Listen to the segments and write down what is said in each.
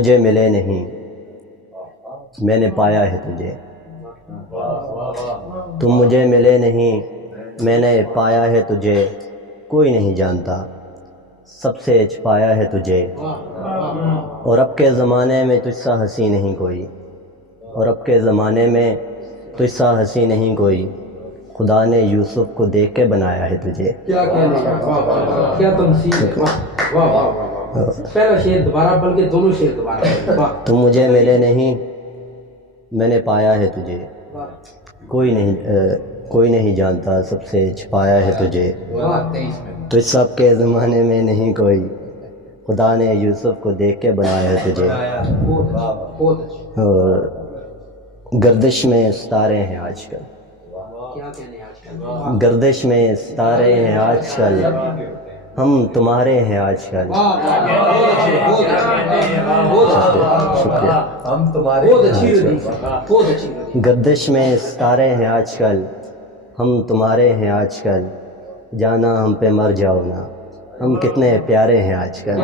مجھے ملے نہیں میں نے پایا ہے تجھے، تم مجھے ملے نہیں میں نے پایا ہے تجھے، کوئی نہیں جانتا سب سے چھپایا ہے تجھے، اور اب کے زمانے میں تجھ سا ہنسی نہیں کوئی، اور اب کے زمانے میں تجھ سا ہنسی نہیں کوئی، خدا نے یوسف کو دیکھ کے بنایا ہے تجھے۔ کیا کہنے کا، واہ واہ واہ، کیا تمثیل ہے، واہ واہ واہ واہ واہ۔ پہلا شعر دوبارہ بلکہ دونوں شعر دوبارہ، واہ۔ تم مجھے ملے نہیں میں نے پایا ہے تجھے، کوئی نہیں جانتا سب سے چھپایا ہے تجھے، تجھ سب کے زمانے میں نہیں کوئی، خدا نے یوسف کو دیکھ کے بنایا ہے تجھے۔ اور گردش میں ستارے ہیں آج کل، کیا کہنے آج کل، گردش میں ستارے ہیں آج کل، ہم تمہارے ہیں آج کل۔ شکریہ۔ ہم تمہارے، بہت اچھی ردیف، بہت اچھی ردیف۔ گردش میں ستارے ہیں آج کل، ہم تمہارے ہیں آج کل، جانا ہم پہ مر جاؤ نا، ہم کتنے پیارے ہیں آج کل۔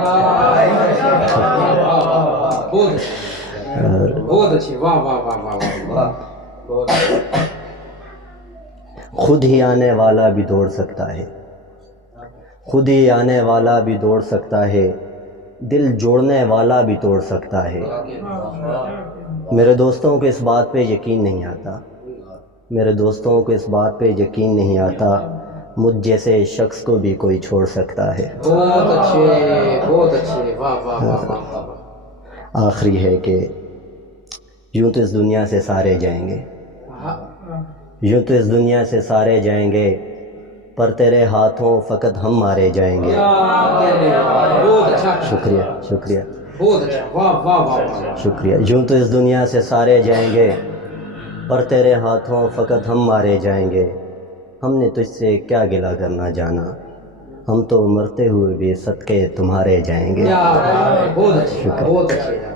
بہت اچھی، واہ واہ واہ واہ واہ، بہت خود ہی آنے والا بھی دوڑ سکتا ہے، خود ہی آنے والا بھی دوڑ سکتا ہے، دل جوڑنے والا بھی توڑ سکتا ہے۔ میرے دوستوں کو اس بات پہ یقین نہیں آتا، میرے دوستوں کو اس بات پہ یقین نہیں آتا، مجھ جیسے شخص کو بھی کوئی چھوڑ سکتا ہے۔ بہت اچھے، بہت اچھے، واہ واہ واہ واہ۔ آخری ہے کہ یوں تو اس دنیا سے سارے جائیں گے، یوں تو اس دنیا سے سارے جائیں گے، پر تیرے ہاتھوں فقط ہم مارے جائیں گے۔ بہت اچھا، شکریہ شکریہ بہت اچھا، واہ واہ واہ۔ شکریہ۔ یوں تو اس دنیا سے سارے جائیں گے، پر تیرے ہاتھوں فقط ہم مارے جائیں گے، ہم نے تجھ سے کیا گلہ کرنا جانا، ہم تو مرتے ہوئے بھی صدقے تمہارے جائیں گے۔ بہت اچھا، بہت اچھا۔